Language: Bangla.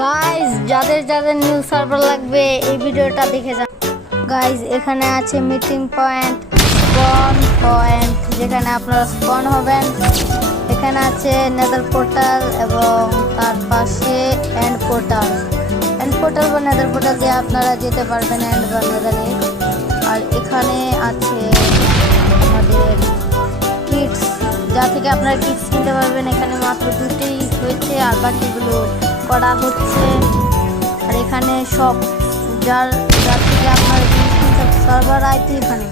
গাইস যাদের যাদের নিউ সার্ভার লাগবে এই ভিডিওটা দেখে যান। গাইস এখানে আছে মিটিং পয়েন্ট, স্পন পয়েন্ট, যেখানে আপনারা স্পন হবেন। এখানে আছে নেদার পোর্টাল এবং তার পাশে এন্ড পোর্টাল বা নেদার পোর্টাল দিয়ে আপনারা যেতে পারবেন এন্ড বা নেদারে। আর এখানে আছে আমাদের কিটস, যা থেকে আপনারা কিটস কিনতে পারবেন। এখানে মাত্র 2টি হয়েছে আর বাকিগুলো করা হচ্ছে। আর এখানে সব যার থেকে আপনার সার্ভার আইতে এখানে